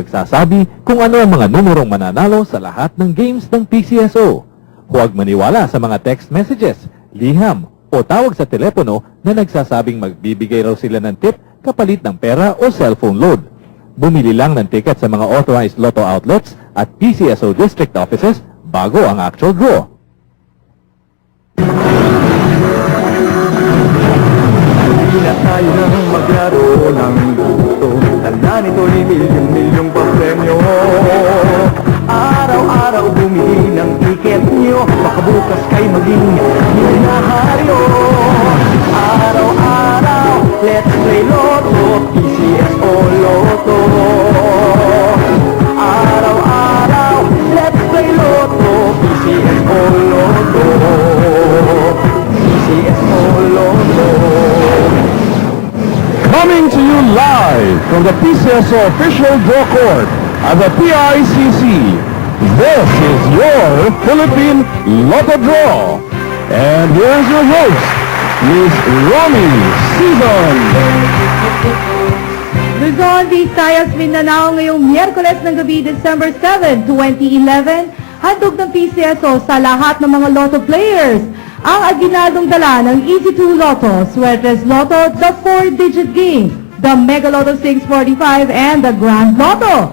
pagsasabi kung ano ang mga numerong mananalo sa lahat ng games ng PCSO. Huwag maniwala sa mga text messages, liham, o tawag sa telepono na nagsasabing magbibigay raw sila ng tip kapalit ng pera o cellphone load. Bumili lang ng ticket sa mga authorized lotto outlets at PCSO district offices bago ang actual draw. Tayo nang maglaro ng luto. Tanda nito'y milyong-milyong papremyo. Araw-araw bumili ng tiket nyo. Baka bukas kayo maging milyonario. Araw-araw, let's play Lotto, PCSO Lotto. Araw-araw, let's play Lotto, PCSO Lotto. PCSO Lotto. Coming to you live from the PCSO official draw court at the PICC, this is your Philippine Lotto Draw. And here's your host, Miss Romy Season. Luzon, Visayas, Mindanao ngayong Miyerkules ng gabi, December 7, 2011, handog ng PCSO sa lahat ng mga Lotto players. Ang aginaldong dala ng Easy2 Lotto, Suertes Lotto, the 4-digit game, the Mega Lotto 645, and the Grand Lotto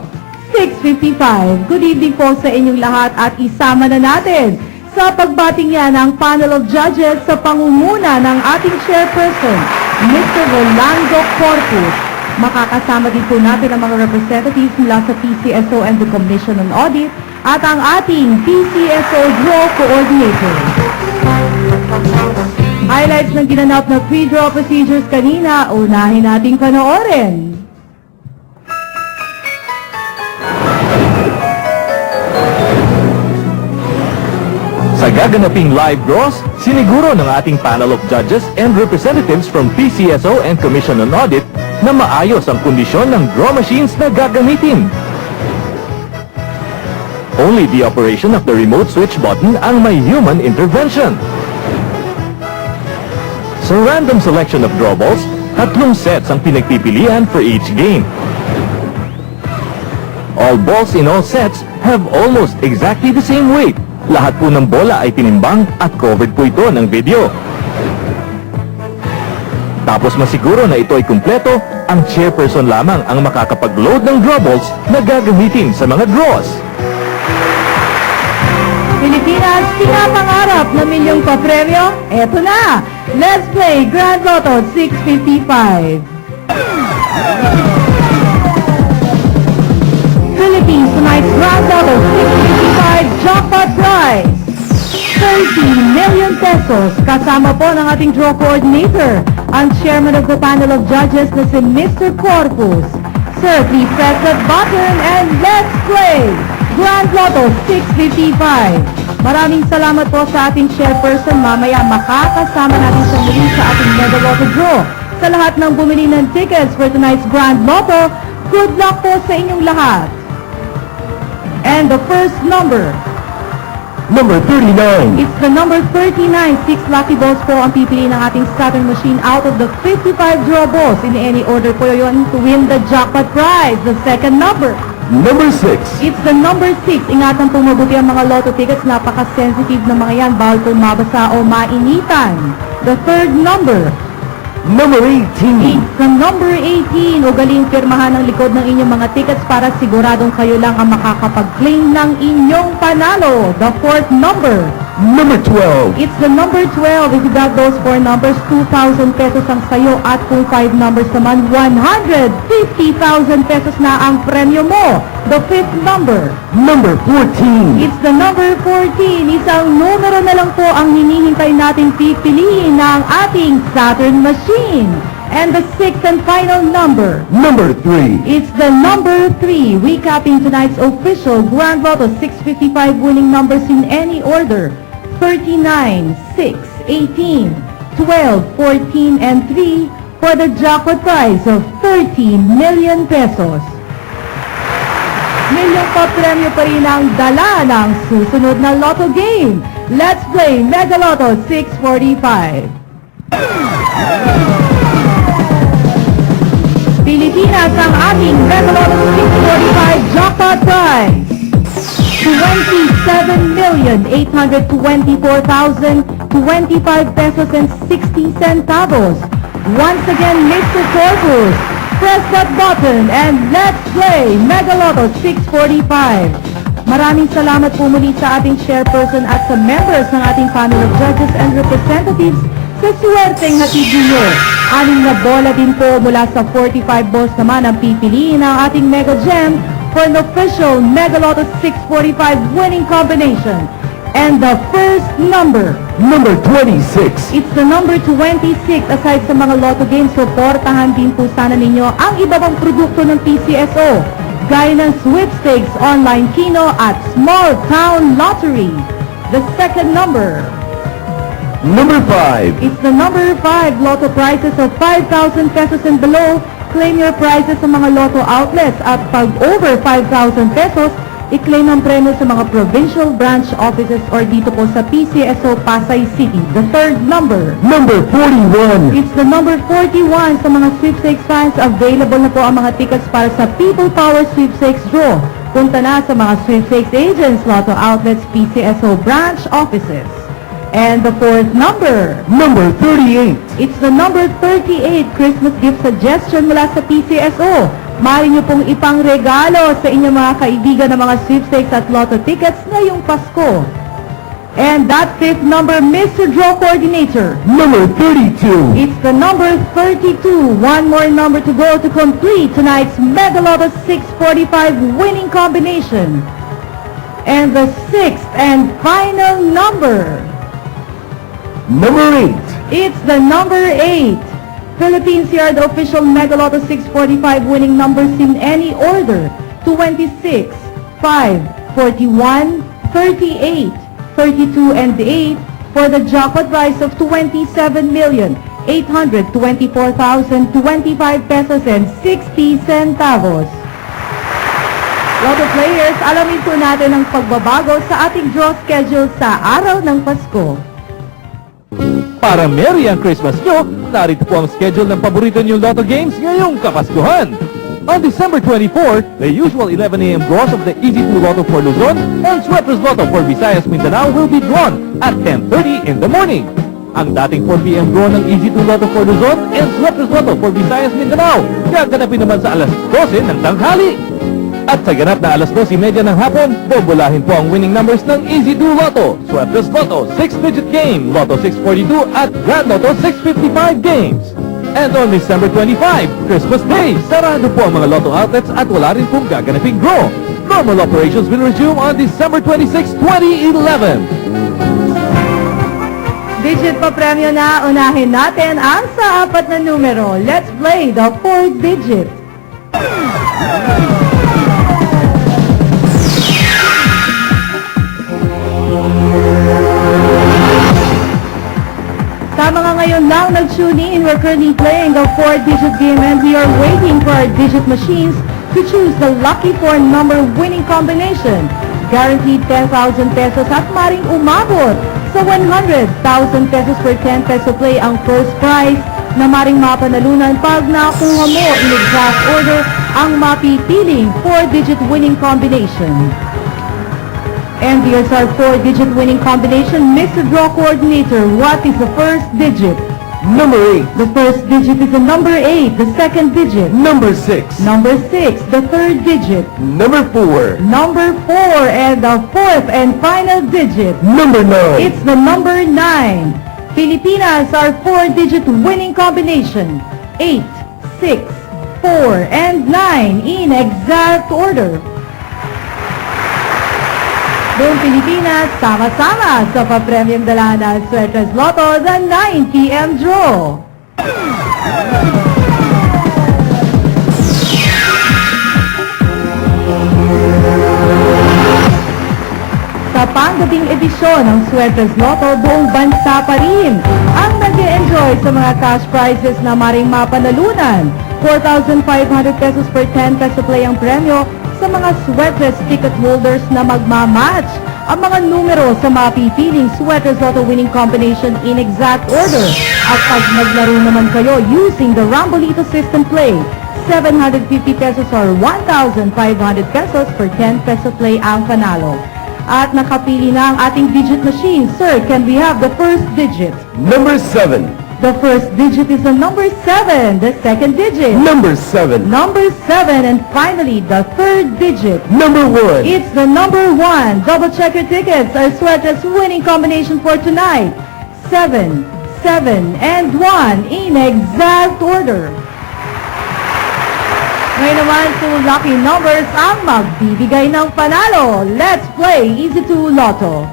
655. Good evening po sa inyong lahat at isama na natin sa pagbating yan ang panel of judges sa pangunguna ng ating chairperson, Mr. Rolando Corpus. Makakasama din po natin ang mga representatives mula sa PCSO and the Commission on Audit at ang ating PCSO Draw Coordinator. Highlights ng ginanap na pre-draw procedures kanina, unahin nating panoorin. Sa gaganaping live draws, siniguro ng ating panel of judges and representatives from PCSO and Commission on Audit na maayos ang kondisyon ng draw machines na gagamitin. Only the operation of the remote switch button ang may human intervention. Sa random selection of draw balls, 3 sets ang pinagpipilian for each game. All balls in all sets have almost exactly the same weight. Lahat po ng bola ay tinimbang at covered po ito ng video. Tapos masiguro na ito ay kumpleto, ang chairperson lamang ang makakapag-load ng draw balls na gagamitin sa mga draws. Pilipinas, pinapangarap na milyong papremyo? Eto na! Let's play Grand Lotto 655. Philippines, tonight's Grand Lotto 655 jackpot prize. 30 million pesos. Kasama po ng ating draw coordinator, ang chairman of the panel of judges na si Mr. Corpus. Sir, please press that button and let's play Grand Lotto 655. Maraming salamat po sa ating chairperson. Mamaya makakasama natin siya muli sa ating Mega Lotto draw. Sa lahat ng bumili ng tickets for tonight's Grand Lotto, good luck po sa inyong lahat. And the first number, Number 39. it's the number 39. 6 lucky balls po ang pipili ng ating Saturn machine out of the 55 draw balls. In any order po yun to win the jackpot prize. The second number, Number 6. it's the number 6. Ingatan pong mabuti ang mga lotto tickets. Napaka-sensitive na mga yan. Bawal pong mabasa o mainitan. The third number, Number 18. it's the number 18. Ugaling pirmahan ang likod ng inyong mga tickets para siguradong kayo lang ang makakapag-claim ng inyong panalo. The fourth number, Number 12. it's the number 12. If you got those 4 numbers, 2,000 pesos ang sayo. At kung 5 numbers naman, 150,000 pesos na ang premyo mo. The fifth number, Number 14. it's the number 14. Isang numero na lang po ang hinihintay nating pipiliin ng ating Saturn machine. And the sixth and final number, Number 3. it's the number 3. Recapping tonight's official Grand Lotto 655 winning numbers in any order: 39, 6, 18, 12, 14, and 3 for the jackpot prize of 13 million pesos. Milyong papremyo pa rin ang dala ng susunod na Lotto game. Let's play Mega Lotto 645. Pilipinas ang ating Mega Lotto 645 jackpot prize, 27,824,025 pesos and 60 centavos. Once again, Mr. Corpus, press that button and let's play Mega Lotto 645. Maraming salamat po muli sa ating chairperson at sa members ng ating panel of judges and representatives sa swerteng hatid ninyo. 6 na bola din po mula sa 45 balls naman ang pipiliin ng ating Mega Gem for an official Mega Lotto 645 winning combination. And the first number, Number 26. it's the number 26. Aside sa mga Lotto games, suportahan din po sana ninyo ang iba pang produkto ng PCSO, gaya ng sweepstakes, online kino at small town lottery. The second number, Number 5. it's the number 5 Lotto prizes of 5,000 pesos and below. Claim your prizes sa mga Lotto outlets at pag over 5,000 pesos, i-claim ang premyo sa mga provincial branch offices or dito po sa PCSO Pasay City. The third number, Number 41. it's the number 41 sa mga sweepstakes fans. Available na po ang mga tickets para sa People Power Sweepstakes Draw. Punta na sa mga sweepstakes agents, Lotto outlets, PCSO branch offices. And the fourth number, Number 38. it's the number 38 Christmas gift suggestion mula sa PCSO. Maaari niyo pong ipangregalo sa inyong mga kaibigan ng mga sweepstakes at lotto tickets ngayong Pasko. And that fifth number, Mr. Draw Coordinator, Number 32. it's the number 32. One more number to go to complete tonight's Mega Lotto 645 winning combination. And the sixth and final number, Number 8. it's the number 8. Philippines, here are the official Mega Lotto 645 winning numbers in any order. 26, 5, 41, 38, 32, and 8 for the jackpot prize of 27,824,025 pesos and 60 centavos. Lotto players, alamin po natin ang pagbabago sa ating draw schedule sa araw ng Pasko. Para merry ang Christmas nyo, narito po ang schedule ng paborito niyong Lotto games ngayong Kapaskuhan. On December 24, the usual 11 a.m. draws of the EG2 Lotto for Luzon and Sweaters Lotto for Visayas Mindanao will be drawn at 10:30 in the morning. Ang dating 4 p.m. draw ng EG2 Lotto for Luzon and Sweaters Lotto for Visayas Mindanao gaganapin naman sa alas 12 ng tanghali. At sa ganap na alas 12:30 ng hapon, bobolahin po ang winning numbers ng EZ2 Lotto, Sweaters Lotto, 6-digit game, Lotto 642 at Grand Lotto 655 games. And on December 25, Christmas Day, sarado po ang mga Lotto outlets at wala rin pong gaganaping draw. Normal operations will resume on December 26, 2011. Digit pa premyo na, unahin natin ang sa 4 na numero. Let's play the 4th digit. Sa mga ngayon lang nag-tune in, we're currently playing the 4-digit game and we are waiting for our digit machines to choose the lucky 4 number winning combination. Guaranteed 10,000 pesos at maring umabot sa 100,000 pesos per 10 peso play ang first prize na maring mapanalunan pag nakuha mo in exact order ang mapipiling 4-digit winning combination. And here's our 4-digit winning combination. Mr. Draw Coordinator, what is the first digit? Number 8. The first digit is the number 8. The second digit? Number 6. Number 6. The third digit? Number 4. Number 4. And the fourth and final digit? Number 9. It's the number 9. Pilipinas, our 4-digit winning combination. 8, 6, 4, and 9 in exact order. Buong Pilipinas, sama-sama sa papremyong dala ng Sweaters Lotto, the 9 p.m. draw. Sa panggabing edisyon ng Sweaters Lotto, buong bansa pa rin ang nag-enjoy sa mga cash prizes na maring mapanalunan. 4,500 pesos per 10 peso play ang premyo sa mga Sweaters ticket holders na magmamatch ang mga numero sa mapipiling Sweaters Lotto winning combination in exact order. At pag naglaro naman kayo using the Rambolito system play, 750 pesos or 1,500 pesos per 10 peso play ang panalo. At nakapili na ang ating digit machine. Sir, can we have the first digit? Number 7. The first digit is the number 7. The second digit, Number 7. number 7. And finally, the third digit. Number 1. It's the number 1. Double check your tickets. Our Suertes winning combination for tonight. 7, 7, and 1 in exact order. Ngayon naman, 2 lucky numbers ang magbibigay ng panalo. Let's play Easy 2 Lotto.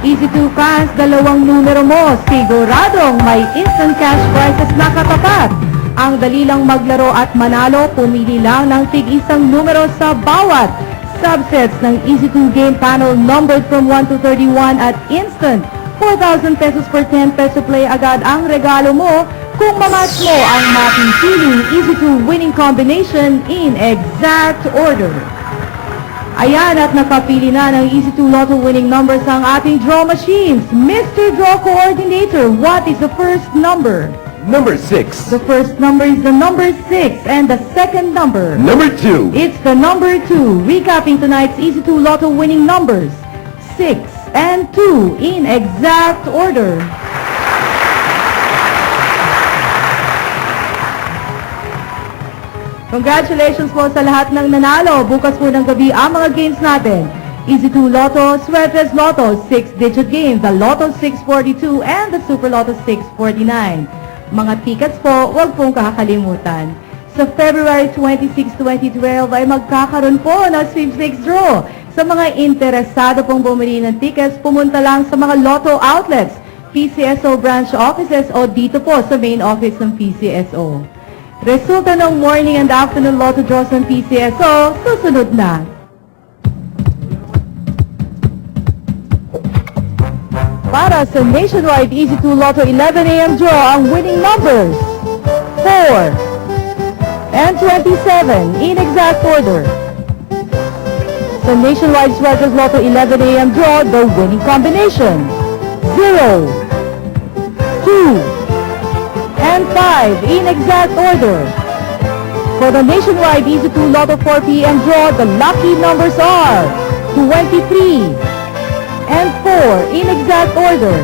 Easy 2 fans, dalawang numero mo. Siguradong may instant cash prizes na katapat. Ang dali lang maglaro at manalo, pumili lang ng tig-isang numero sa bawat subsets ng Easy 2 game panel numbered from 1 to 31 at instant 4,000 pesos per 10 peso play agad ang regalo mo kung mamatch mo ang mapipiling Easy 2 winning combination in exact order. Ayan, at napapili na ng Easy 2 Lotto winning numbers ang ating draw machines. Mr. Draw Coordinator, what is the first number? Number 6. The first number is the number 6 and the second number. Number 2. It's the number 2. Recapping tonight's Easy 2 Lotto winning numbers. 6 and 2 in exact order. Congratulations po sa lahat ng nanalo. Bukas po ng gabi ang mga games natin. Easy 2 Lotto, Suertes Lotto, 6-digit game, the Lotto 642 and the Super Lotto 649. Mga tickets po, huwag pong kakalimutan. Sa February 26, 2012 ay magkakaroon po ng sweepstakes draw. Sa mga interesado pong bumili ng tickets, pumunta lang sa mga Lotto outlets, PCSO branch offices o dito po sa main office ng PCSO. Resulta ng morning and afternoon Lotto draws ng PCSO, susunod na. Para sa nationwide Easy 2 Lotto 11 a.m. draw, ang winning numbers 4 and 27 in exact order. Sa nationwide Suertes Lotto 11 a.m. draw, the winning combination 0, 2, and 5 in exact order. For the nationwide Easy 2 Lotto 4 p.m. draw, the lucky numbers are 23 and 4 in exact order.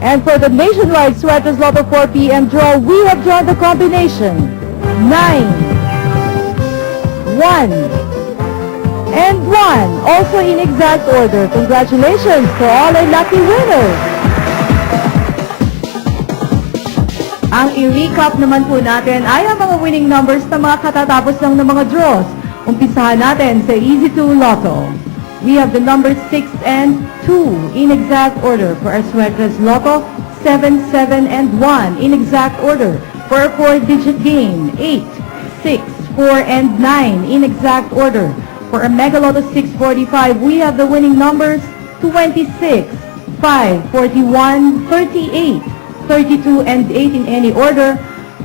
And for the nationwide Suertes Lotto 4 p.m. draw, we have drawn the combination 9, 1, and 1, also in exact order. Congratulations to all our lucky winners! Ang i-recap naman po natin ay ang mga winning numbers na mga katatapos lang ng mga draws. Umpisahan natin sa Easy 2 Lotto. We have the numbers 6 and 2 in exact order. For our Suertes Lotto, 7, 7, and 1 in exact order. For our 4-digit game, 8, 6, 4, and 9 in exact order. For our Mega Lotto 645, we have the winning numbers 26, 5, 41, 38, 32, and 8 in any order.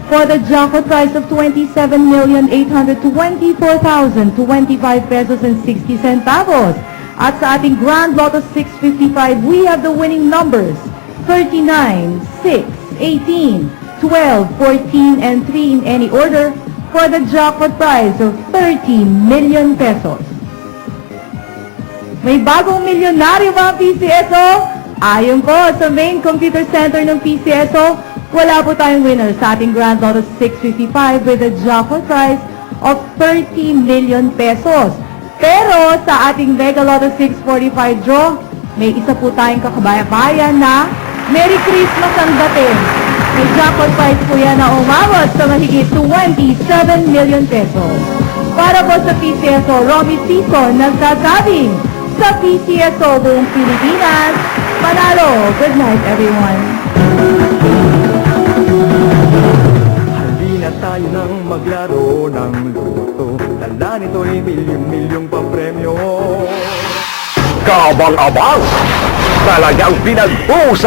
For the jackpot prize of 27,824,025 pesos and 60 centavos. At sa ating Grand Lotto 655, we have the winning numbers 39, 6, 18, 12, 14, and 3 in any order for the jackpot prize of 30 million pesos. May bagong milyonaryo mga PCSO? Ayon po sa main computer center ng PCSO, wala po tayong winner sa ating Grand Lotto 655 with a jackpot prize of 30 million pesos. Pero sa ating Mega Lotto 645 draw, may isa po tayong kakabayan na Merry Christmas ang dating. May jackpot prize po yan na umabot sa mahigit 27 million pesos. Para po sa PCSO, Romy Sison nagsasabing sa PCSO buong Pilipinas, panalo! Good night everyone! Halina tayo nang maglaro ng luto. Tanda nito'y milyong-milyong papremyo. Kabang-abang! Talagang pinag-uusapan!